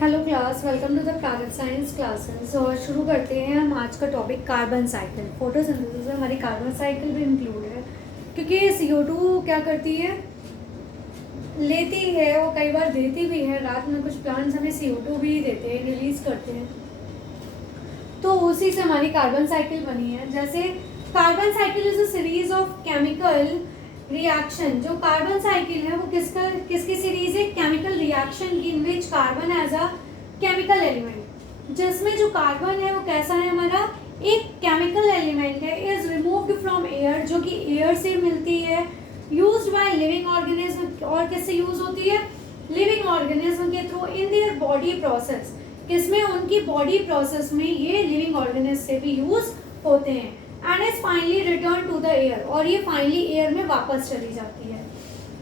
Hello class, welcome to the planet science classes. और शुरू करते हैं हम आज का टॉपिक कार्बन साइकिल। फोटोसिंथेसिस में हमारी कार्बन साइकिल भी इंक्लूड है, क्योंकि ये CO2 क्या करती है, लेती है और कई बार देती भी है। रात में कुछ प्लांट्स हमें CO2 भी देते हैं, रिलीज करते हैं, तो उसी से हमारी कार्बन साइकिल बनी है। जैसे carbon cycle is a series of chemical reaction. जो कार्बन साइकिल है वो किसकी सीरीज है? केमिकल रिएक्शन की, in which carbon as a chemical element, जिसमें जो कार्बन है वो कैसा है, हमारा एक केमिकल एलिमेंट है, इज रिमूव्ड फ्रॉम एयर, जो कि एयर से मिलती है, यूज्ड बाय लिविंग ऑर्गेनिज्म। और किससे यूज होती है? लिविंग ऑर्गेनिज्म के through in their body process. किसमें? उनकी बॉडी प्रोसेस में ये लिविंग ऑर्गेनिज्म से भी यूज होते हैं। And is finally return to the air, और ये फाइनली एयर में वापस चली जाती है।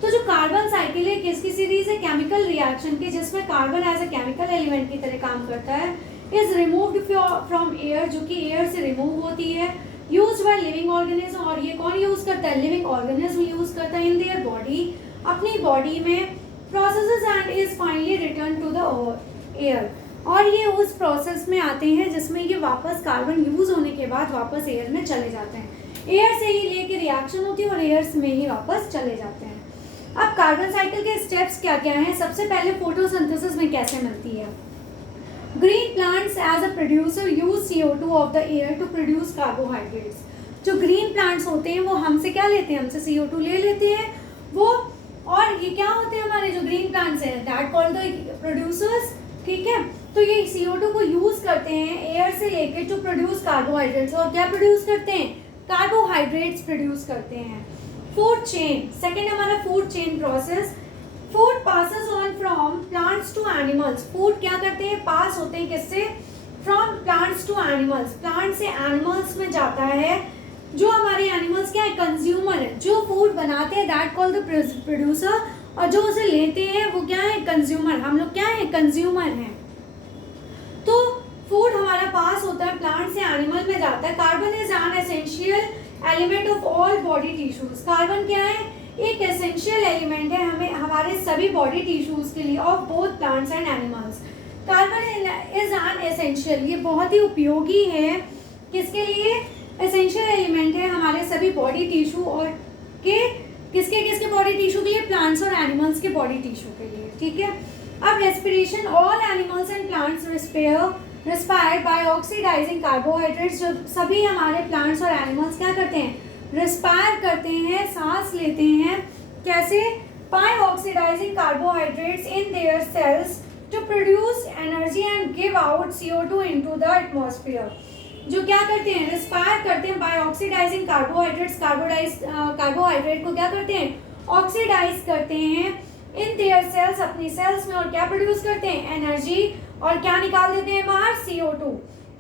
तो जो कार्बन साइकिल है किसकी सीरीज है? केमिकल रिएक्शन की, जिसमें carbon as a chemical element की तरह काम करता है, इज रिमूव्ड फ्रॉम एयर, जो कि एयर से रिमूव होती है, यूज्ड बाय लिविंग ऑर्गेनिज्म। और ये कौन यूज करता है? लिविंग ऑर्गेनिज्म यूज करता है इन देयर बॉडी, अपनी बॉडी में, processes and is finally return to the air. और ये उस प्रोसेस में आते हैं जिसमें ये वापस कार्बन यूज होने के बाद वापस एयर में चले जाते हैं। एयर से ही लेके रिएक्शन होती है और एयर में ही वापस चले जाते हैं। अब कार्बन साइकिल के स्टेप्स क्या क्या हैं? सबसे पहले फोटोसिंथेसिस में कैसे मिलती है? Green plants as a producer use CO2 of the air to produce carbohydrates. जो ग्रीन प्लांट्स होते हैं वो हमसे क्या लेते हैं? हमसे CO2 ले लेते हैं वो। और ये क्या होते हैं हमारे जो ग्रीन प्लांट्स हैं, दैट कॉल्ड द प्रोड्यूसर्स। ठीक है, तो ये CO2 को यूज करते हैं एयर से लेके टू प्रोड्यूस कार्बोहाइड्रेट्स। और क्या प्रोड्यूस करते हैं? कार्बोहाइड्रेट्स प्रोड्यूस करते हैं। फूड चेन, सेकेंड हमारा food chain process. Food passes on from plants to animals. Food क्या करते हैं? पास होते हैं किससे? From plants to animals. Plant से एनिमल्स में जाता है। जो हमारे एनिमल्स क्या है? कंज्यूमर है। जो फूड बनाते हैं दैट कॉल्ड द प्रोड्यूसर, और जो उसे लेते हैं वो क्या है? कंज्यूमर। हम लोग क्या है? कंज्यूमर हैं। तो फूड हमारा पास होता है, प्लांट से एनिमल में जाता है। Carbon is an essential element of all body tissues. Carbon क्या है? एक एसेंशियल एलिमेंट है हमें, हमारे सभी बॉडी टिश्यूज के लिए, of both plants and animals. Carbon is an essential, ये बहुत ही उपयोगी है। किसके लिए? एसेंशियल एलिमेंट है हमारे सभी बॉडी टिश्यू और के किसके किसके बॉडी टिश्यू के लिए? प्लांट्स और एनिमल्स के बॉडी टिश्यू के लिए। ठीक है, अब respiration, all animals and plants respire by oxidising carbohydrates. जो सभी हमारे प्लांट्स और एनिमल्स क्या करते हैं? रिस्पायर करते हैं, सांस लेते हैं। कैसे? By oxidising carbohydrates in their cells to produce energy and give out CO2 into the atmosphere. जो क्या करते हैं? रिस्पायर करते हैं बाय ऑक्सीडाइजिंग कार्बोहाइड्रेट्स। कार्बोहाइड्रेट को क्या करते हैं? ऑक्सीडाइज करते हैं इन देयर सेल्स, अपनी सेल्स में, और क्या प्रोड्यूस करते हैं? एनर्जी। और क्या निकाल देते हैं बाहर? CO2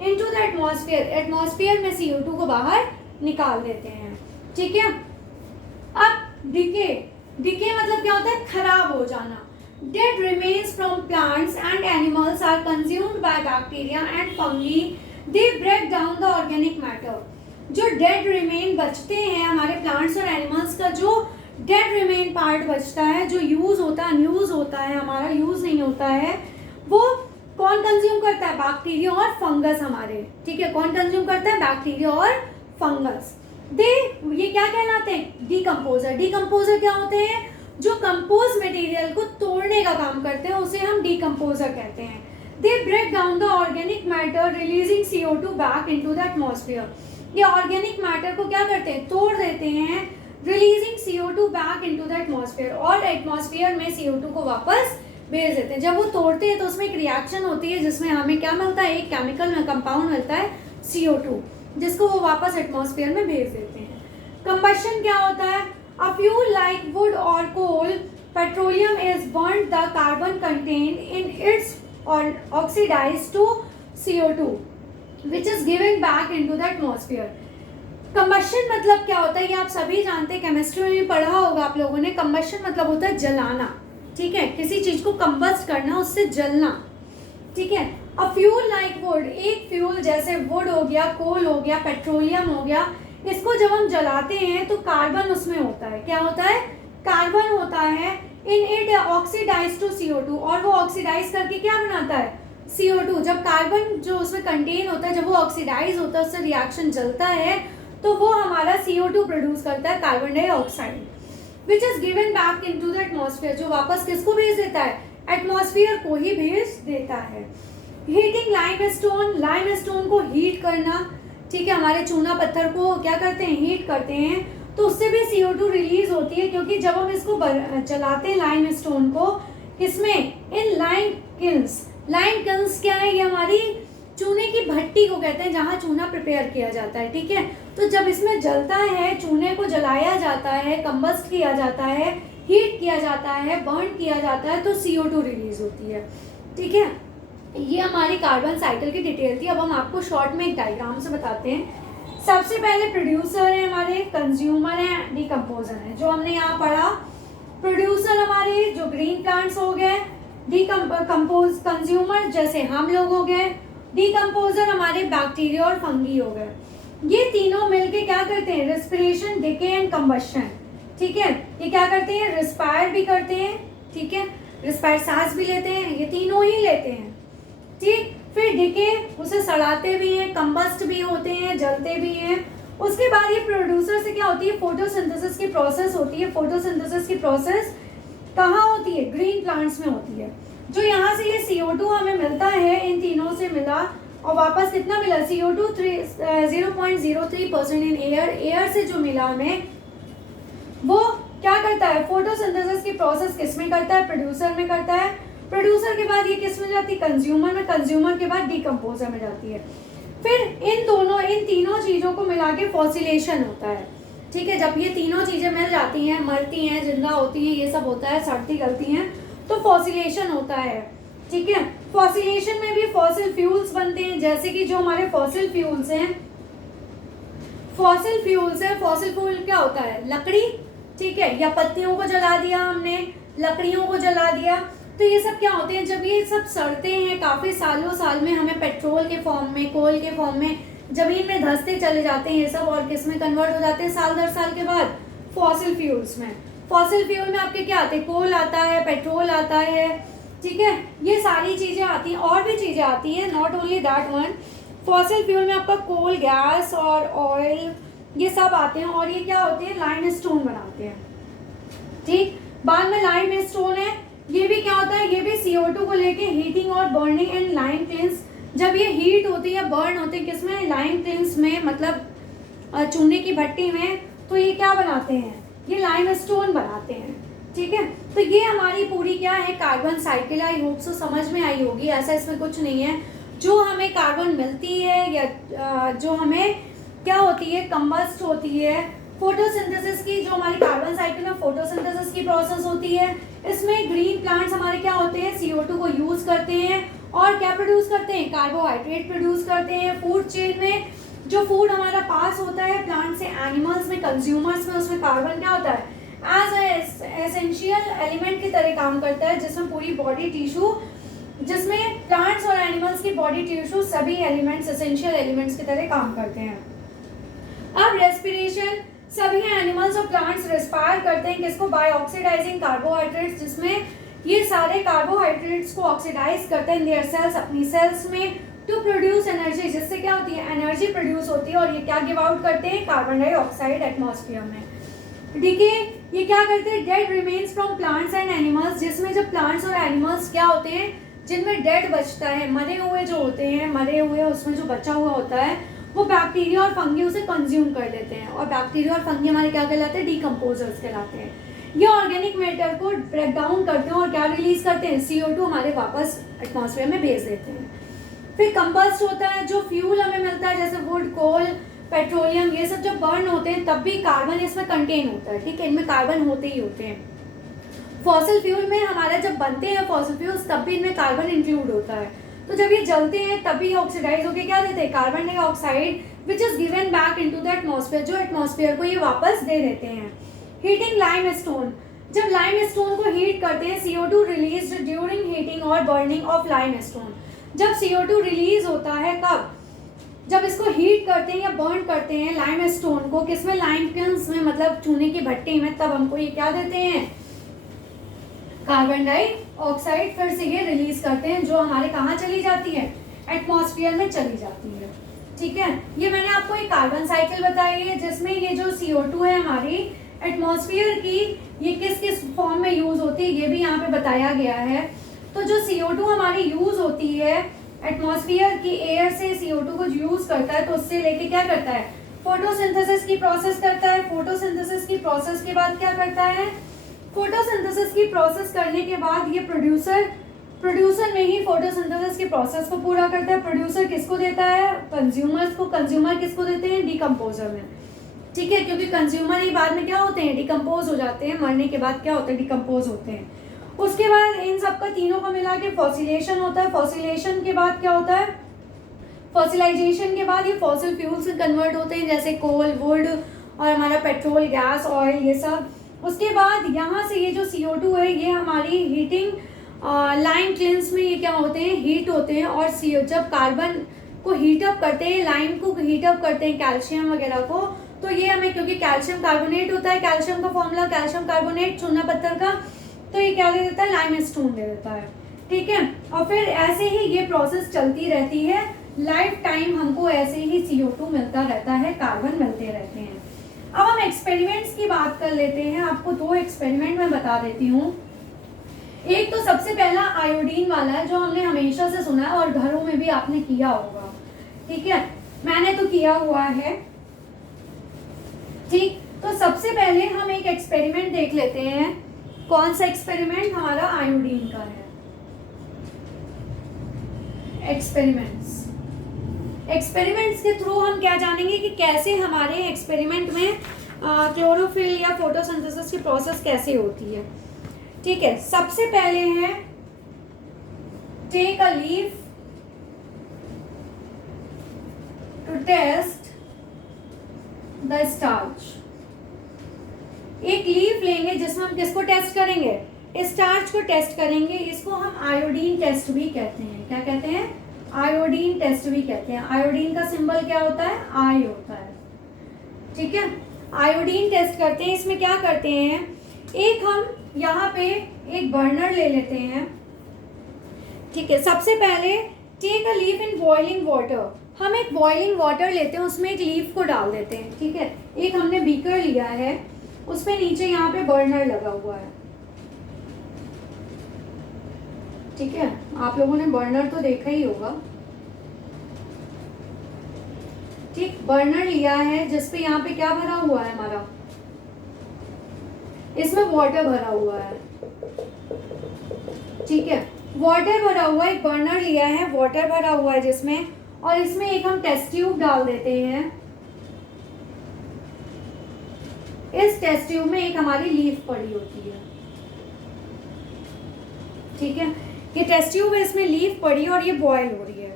into the atmosphere. Atmosphere में CO2 को बाहर निकाल देते हैं। ठीक है, अब डिके। डिके मतलब क्या होता है? खराब हो जाना। Dead remains from plants and animals are consumed by bacteria and fungi. They break down the organic matter. जो डेड रिमेन बचते हैं हमारे प्लांट्स और एनिमल्स का, जो डेड रिमेन पार्ट बचता है, जो यूज होता है, अनयूज होता है, हमारा यूज नहीं होता है, वो कौन कंज्यूम करता है? बैक्टीरिया और फंगस हमारे। ठीक है, कौन कंज्यूम करता है? बैक्टीरिया और फंगस। ये क्या कहलाते हैं? डिकम्पोजर। डिकम्पोजर क्या होते हैं? जो कंपोज मटेरियल को तोड़ने का काम करते हैं, उसे हम डिकम्पोजर कहते हैं। They break down the organic matter releasing CO2 back into the atmosphere. ये ऑर्गेनिक मैटर को क्या करते हैं? तोड़ देते हैं, releasing CO2 back into the atmosphere, और एटमॉस्फेयर में CO2 को वापस भेज देते हैं। जब वो तोड़ते हैं तो उसमें एक रिएक्शन होती है जिसमें हमें क्या मिलता है? एक केमिकल में कंपाउंड मिलता है CO2, जिसको वो वापस एटमॉस्फेयर में भेज देते हैं। कंबशन क्या होता है? अ फ्यूल लाइक वुड और coal, petroleum is burned, the carbon contained in its और oxidize to CO2 which is giving back into the atmosphere। Combustion मतलब क्या होता है? ये आप सभी जानते हैं, केमिस्ट्री में पढ़ा होगा आप लोगों ने। कंबशन मतलब होता है जलाना। ठीक है, किसी चीज को कंबस्ट करना, उससे जलना। ठीक है, अ फ्यूल लाइक वुड, एक फ्यूल जैसे वुड हो गया, कोल हो गया, पेट्रोलियम हो गया, इसको जब हम जलाते हैं तो कार्बन उसमें होता है। क्या होता है? कार्बन होता है in it oxidise to CO2, और वो ऑक्सीडाइज करके क्या बनाता है, CO2। जब कार्बन जो उसमें कंटेन होता है, जब वो ऑक्सीडाइज होता है, उससे रिएक्शन चलता है, तो वो हमारा CO2 प्रोड्यूस करता है, carbon dioxide, which is given back into the atmosphere, जो वापस किसको भेज देता है, एटमोसफियर को ही भेज देता है। हीटिंग लाइमस्टोन, लाइमस्टोन को हीट करना, ठीक है, हमारे चूना पत्थर को क्या करते हैं, हीट करते हैं, तो उससे भी CO2 रिलीज होती है, क्योंकि जब हम इसको जलाते हैं लाइमस्टोन को, किसमें, इन लाइम किल्स। लाइम किल्स क्या है, ये हमारी चूने की भट्टी को कहते हैं, जहाँ चूना प्रिपेयर किया जाता है, ठीक है। तो जब इसमें जलता है, चूने को जलाया जाता है, कंबस्ट किया जाता है, हीट किया जाता है, बर्न किया जाता है, तो CO2 रिलीज होती है, ठीक है। ये हमारी कार्बन साइकिल की डिटेल थी। अब हम आपको शॉर्ट में एक डायग्राम से बताते हैं। सबसे पहले प्रोड्यूसर है हमारे, कंज्यूमर है, डिकम्पोजर है, जो हमने यहाँ पढ़ा। प्रोड्यूसर हमारे जो ग्रीन प्लांट्स हो गए, कंज्यूमर जैसे हम लोग हो गए, डिकम्पोजर हमारे बैक्टीरिया और फंगी हो गए। ये तीनों मिलके क्या करते हैं, रेस्पिरेशन, डिके एंड कंबशन, ठीक है। ये क्या करते हैं, रिस्पायर भी करते हैं, ठीक है, रिस्पायर सांस भी लेते हैं, ये तीनों ही लेते हैं, ठीक। फिर डिके, उसे सड़ाते भी हैं, कंबस्ट भी होते हैं, जलते भी हैं। उसके बाद ये प्रोड्यूसर से क्या होती है, फोटोसिंथेसिस की प्रोसेस होती है। फोटोसिंथेसिस की प्रोसेस कहाँ होती है, ग्रीन प्लांट्स में होती है। जो यहाँ से ये CO2 हमें मिलता है, इन तीनों से मिला, और वापस कितना मिला, CO2 0.03% इन एयर, एयर से जो मिला हमें, वो क्या करता है, फोटोसिंथेसिस की प्रोसेस किस में करता है, प्रोड्यूसर में करता है। प्रोड्यूसर के बाद ये किस में जाती है, कंज्यूमर में, कंज्यूमर के बाद डिकम्पोजर में जाती है। फिर इन तीनों चीज़ों को मिला के फॉसिलेशन होता है, ठीक है। जब ये तीनों चीज़ें मिल जाती हैं, मरती हैं, जिंदा होती हैं, ये सब होता है, सड़ती गलती हैं, तो फॉसिलेशन होता है, ठीक है। फॉसिलेशन में भी फॉसिल फ्यूल्स बनते हैं, जैसे कि जो हमारे फॉसिल फ्यूल्स हैं, फॉसिल फ्यूल क्या होता है, लकड़ी, ठीक है, या पत्तियों को जला दिया हमने, लकड़ियों को जला दिया, तो ये सब क्या होते हैं, जब ये सब सड़ते हैं काफ़ी सालों साल में, हमें पेट्रोल के फॉर्म में, कोल के फॉर्म में जमीन में धंसते चले जाते हैं ये सब, और किस में कन्वर्ट हो जाते हैं साल दर साल के बाद, फॉसिल फ्यूल्स में। फॉसिल फ्यूल में आपके क्या आते हैं, कोल आता है, पेट्रोल आता है, ठीक है, ये सारी चीज़ें आती हैं, और भी चीज़ें आती हैं, not only that one. Fossil fuel में आपका कोल, गैस और ऑयल, ये सब आते हैं, और ये क्या होते हैं, लाइमस्टोन बनाते हैं, ठीक। बाद में लाइमस्टोन है, ये भी क्या होता है, ये भी CO2 को लेके हीटिंग और बर्निंग एंड लाइम क्लिन्स, जब ये हीट होती है, बर्न होते हैं किसमें, लाइम क्लिन्स में, मतलब चूने की भट्टी में, तो ये क्या बनाते हैं, ये लाइमस्टोन बनाते हैं, ठीक है। तो ये हमारी पूरी क्या है, carbon cycle. I hope so समझ में आई होगी, ऐसा इसमें कुछ नहीं है। जो हमें कार्बन मिलती है, या जो हमें क्या होती है, कंबस्ट होती है, फोटोसिंथेसिस की, जो हमारी कार्बन साइकिल में फोटोसिंथेसिस की प्रोसेस होती है, इसमें ग्रीन प्लांट्स हमारे क्या होते हैं, CO2 को यूज करते हैं, और क्या प्रोड्यूस करते हैं, कार्बोहाइड्रेट प्रोड्यूस करते हैं। फूड चेन में जो फूड हमारा पास होता है प्लांट से एनिमल्स में, कंज्यूमर्स में, उसमें कार्बन क्या होता है, एज एसेंशियल एलिमेंट की तरह काम करता है, जिसमें पूरी बॉडी टिश्यू, जिसमें प्लांट्स और एनिमल्स की बॉडी टिश्यू सभी एलिमेंट्स एसेंशियल एलिमेंट्स की तरह काम करते हैं। अब रेस्पिरेशन, सभी एनिमल्स और प्लांट्स रेस्पायर करते हैं किसको, बाय ऑक्सीडाइजिंग कार्बोहाइड्रेट्स, जिसमें ये सारे कार्बोहाइड्रेट्स को ऑक्सीडाइज करते हैं इन देयर सेल्स, अपनी सेल्स में, टू प्रोड्यूस एनर्जी, जिससे क्या होती है, एनर्जी प्रोड्यूस होती है, और ये क्या गिव आउट करते हैं, कार्बन डाइऑक्साइड एटमॉस्फेयर में। डिके, ये क्या करते हैं, dead remains from plants and animals, जिसमें जब प्लांट्स और एनिमल्स क्या होते हैं, जिनमें डेड बचता है, मरे हुए जो होते हैं, मरे हुए उसमें जो बचा हुआ होता है, वो बैक्टीरिया और फंगी उसे कंज्यूम कर लेते हैं, और बैक्टीरिया और फंगी हमारे क्या कहलाते हैं, डिकम्पोजर्स कहलाते हैं। ये ऑर्गेनिक मैटर को ब्रेक डाउन करते हैं, और क्या रिलीज करते हैं, CO2 हमारे वापस एटमॉस्फेयर में भेज देते हैं। फिर कंबस्ट होता है, जो फ्यूल हमें मिलता है, जैसे वुड, कोल, पेट्रोलियम, ये सब जब बर्न होते हैं तब भी कार्बन इसमें कंटेन होता है, ठीक है, इनमें कार्बन होते ही होते हैं। फॉसिल फ्यूल में हमारा जब बनते हैं फॉसिल फ्यूल्स, तब भी इनमें कार्बन इंक्लूड होता है, तो जब ये जलते हैं तब भी ऑक्सीडाइज होकर क्या देते हैं, carbon dioxide, which is given back into the atmosphere, जो एटमॉस्फेयर को ये वापस दे देते हैं। हीटिंग लाइमस्टोन, जब लाइमस्टोन को हीट करते हैं, CO2 रिलीज ड्यूरिंग हीटिंग और बर्निंग ऑफ लाइमस्टोन, जब CO2 रिलीज होता है कब, जब इसको हीट करते हैं या बर्न करते हैं लाइमस्टोन को, किसमें, लाइम किल्न्स में, मतलब चूने की भट्टी में, तब हमको ये क्या देते हैं, कार्बन डाइऑक्साइड फिर से ये रिलीज करते हैं, जो हमारे कहाँ चली जाती है, एटमॉस्फेयर में चली जाती है। ठीक है, ये मैंने आपको एक कार्बन साइकिल बताई है जिसमें ये जो CO2 है हमारी एटमॉस्फेयर की, ये किस किस फॉर्म में यूज होती है ये भी यहाँ पे बताया गया है। तो जो CO2 हमारी यूज होती है एटमॉस्फेयर की एयर से CO2 को यूज करता है, तो उससे लेके क्या करता है, फोटोसिंथेसिस की प्रोसेस करता है। फोटोसिंथेसिस की प्रोसेस के बाद क्या करता है, फोटोसिंथेसिस की प्रोसेस करने के बाद ये प्रोड्यूसर में ही फोटोसिंथेसिस की प्रोसेस को पूरा करता है। प्रोड्यूसर किसको देता है, कंज्यूमर्स को। कंज्यूमर किसको देते हैं, डिकम्पोजर में। ठीक है, क्योंकि कंज्यूमर ही बाद में क्या होते हैं, डिकम्पोज हो जाते हैं, मरने के बाद क्या होते हैं, डिकम्पोज होते हैं। उसके बाद इन सबका तीनों को मिला के फॉसिलेशन होता है। फॉसिलेशन के बाद क्या होता है, फॉसिलाइजेशन के बाद ये फॉसिल फ्यूल्स में कन्वर्ट होते हैं, जैसे कोल, वुड और हमारा पेट्रोल, गैस, ऑयल, ये सब। उसके बाद यहाँ से ये जो CO2 है ये हमारी हीटिंग लाइम क्लिन्स में ये क्या होते हैं, हीट होते हैं। और जब कार्बन को हीटअप करते हैं, लाइम को हीटअप करते हैं, कैल्शियम वगैरह को, तो ये हमें, क्योंकि कैल्शियम कार्बोनेट होता है, कैल्शियम का फॉर्मूला कैल्शियम कार्बोनेट चूना पत्थर का, तो ये क्या दे देता है, लाइम स्टोन दे देता है। ठीक है, और फिर ऐसे ही ये प्रोसेस चलती रहती है, लाइफ टाइम हमको ऐसे ही CO2 मिलता रहता है, कार्बन मिलते रहते हैं। अब हम एक्सपेरिमेंट्स की बात कर लेते हैं। आपको 2 एक्सपेरिमेंट मैं बता देती हूँ। एक तो सबसे पहला आयोडीन वाला है, जो हमने हमेशा से सुना है और घरों में भी आपने किया होगा। ठीक है, मैंने तो किया हुआ है। ठीक, तो सबसे पहले हम एक एक्सपेरिमेंट देख लेते हैं। कौन सा एक्सपेरिमेंट, हमारा आयोडीन का है। एक्सपेरिमेंट्स के थ्रू हम क्या जानेंगे कि कैसे हमारे एक्सपेरिमेंट में क्लोरोफिल या फोटोसिंथेसिस की प्रोसेस कैसे होती है। ठीक है, सबसे पहले है take a leaf to test the starch. एक लीफ लेंगे जिसमें हम किसको टेस्ट करेंगे, स्टार्च को टेस्ट करेंगे। इसको हम आयोडीन टेस्ट भी कहते हैं। क्या कहते हैं, आयोडीन टेस्ट भी कहते हैं। आयोडीन का सिंबल क्या होता है, आई होता है। ठीक है, आयोडीन टेस्ट करते हैं। इसमें क्या करते हैं, एक हम यहाँ पे एक बर्नर ले लेते हैं। ठीक है, सबसे पहले take a leaf in boiling water. हम एक बॉइलिंग वाटर लेते हैं, उसमें एक लीफ को डाल देते हैं। ठीक है, एक हमने बीकर लिया है, उसमें नीचे यहाँ पे बर्नर लगा हुआ है। ठीक है, आप लोगों ने बर्नर तो देखा ही होगा। ठीक, बर्नर लिया है जिसपे यहाँ पे क्या भरा हुआ है हमारा, इसमें वाटर भरा हुआ है। ठीक है, वाटर भरा हुआ, एक बर्नर लिया है, वाटर भरा हुआ है जिसमें, और इसमें एक हम टेस्ट ट्यूब डाल देते हैं। इस टेस्ट ट्यूब में एक हमारी लीफ पड़ी होती है। ठीक है, ये टेस्ट ट्यूब है, इसमें लीफ पड़ी और ये बॉयल हो रही है।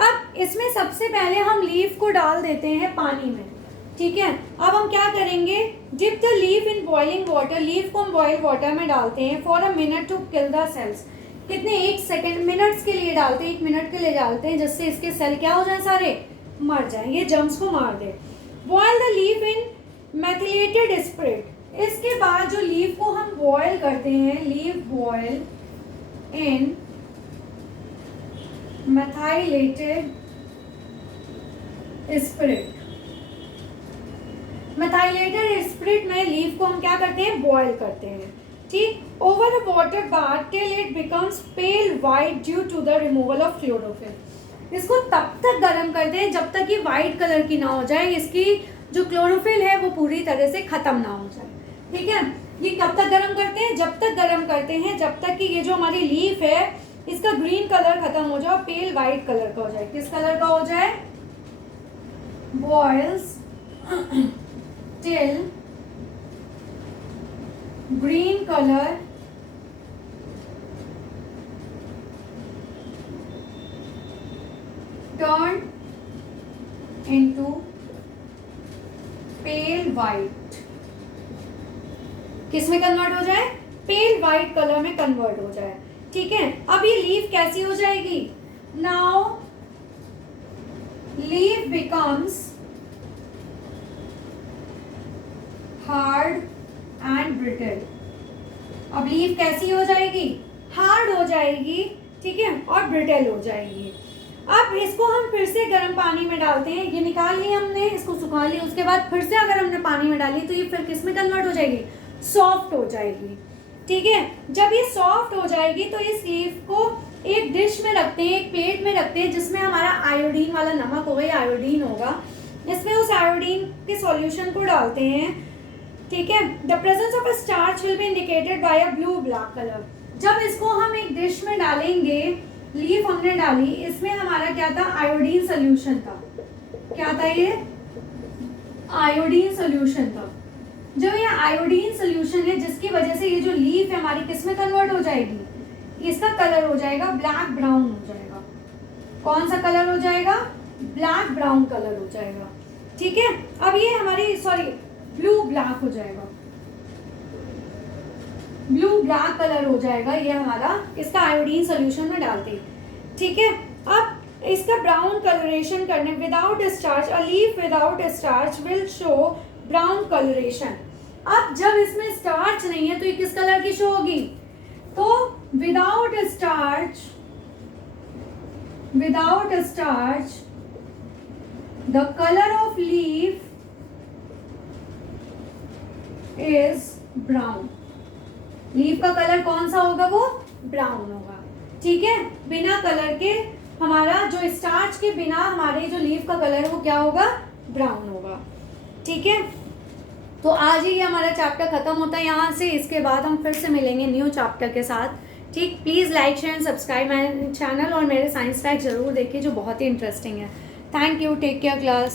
अब इसमें सबसे पहले हम लीफ को डाल देते हैं पानी में। ठीक है, अब हम क्या करेंगे, dip the leaf in boiling water. Leaf को हम बॉइल वाटर में डालते हैं for a minute to kill the cells. कितने, 1 सेकेंड, मिनट्स के लिए डालते हैं, 1 मिनट के लिए डालते हैं, जिससे इसके सेल क्या हो जाए, सारे मर जाए, ये जर्म्स को मार दे। Boil the leaf in methylated spirit. इसके बाद जो लीफ को हम बॉयल करते हैं, leaf boil in methylated spirit। methylated spirit में लीफ को हम क्या करते हैं, बॉयल करते हैं। ठीक, over a water bath till it becomes pale white due to the removal of chlorophyll. इसको तब तक गर्म करते हैं जब तक ये वाइट कलर की ना हो जाए, इसकी जो क्लोरोफिल है वो पूरी तरह से खत्म ना हो जाए। ठीक है, ये कब तक गर्म करते हैं, जब तक गर्म करते हैं जब तक कि ये जो हमारी लीफ है इसका ग्रीन कलर खत्म हो जाए, पेल वाइट कलर का हो जाए। किस कलर का हो जाए, boils till green colour turn into pale white. किस में कन्वर्ट हो जाए, पेल वाइट कलर में कन्वर्ट हो जाए। ठीक है, अब ये लीफ कैसी हो जाएगी, now leaf becomes hard and brittle. अब लीफ कैसी हो जाएगी, हार्ड हो जाएगी, ठीक है, और ब्रिटल हो जाएगी। अब इसको हम फिर से गर्म पानी में डालते हैं, ये निकाल लिया हमने, इसको सुखा लिया, उसके बाद फिर से अगर हमने पानी में डाली तो ये फिर किस में कन्वर्ट हो जाएगी, सॉफ्ट हो जाएगी, ठीक है। जब ये सॉफ्ट हो जाएगी तो इस लीफ को एक डिश में रखते हैं, एक प्लेट में रखते हैं, जिसमें हमारा आयोडीन वाला नमक होगा या आयोडीन होगा, इसमें उस आयोडीन के सॉल्यूशन को डालते हैं, ठीक है। The presence of a starch will be indicated by a blue black colour. जब इसको हम एक डिश में डालेंगे, लीफ हमने डाली, इसमें हमारा क्या था, आयोडीन सोल्यूशन था। क्या था ये, आयोडीन सोल्यूशन था। जब ये आयोडीन सोल्यूशन है, जिसकी वजह से ये जो लीफ है हमारी किस में कन्वर्ट हो जाएगी, इसका कलर हो जाएगा ब्लैक ब्राउन हो जाएगा। कौन सा कलर हो जाएगा, ब्लैक ब्राउन कलर हो जाएगा, ठीक है। अब ये हमारी ब्लू ब्लैक हो जाएगा, ब्लू ब्लैक कलर हो जाएगा ये हमारा, इसका आयोडीन सोल्यूशन में डालते हैं, ठीक है। अब इसका ब्राउन कलरेशन करने, without starch, a leaf without starch will show brown colouration. अब जब इसमें स्टार्च नहीं है तो ये किस कलर की शो होगी, तो without starch the colour of leaf is brown. Leaf का कलर कौन सा होगा, वो ब्राउन होगा, ठीक है। बिना कलर के, हमारा जो स्टार्च के बिना हमारे जो लीफ का कलर है वो क्या होगा, ब्राउन होगा, ठीक है। तो आज ही हमारा चैप्टर खत्म होता है यहाँ से, इसके बाद हम फिर से मिलेंगे न्यू चैप्टर के साथ, ठीक। Please like share and subscribe my channel और मेरे साइंस फैक्ट जरूर देखिए जो बहुत ही इंटरेस्टिंग है। Thank you, take care class.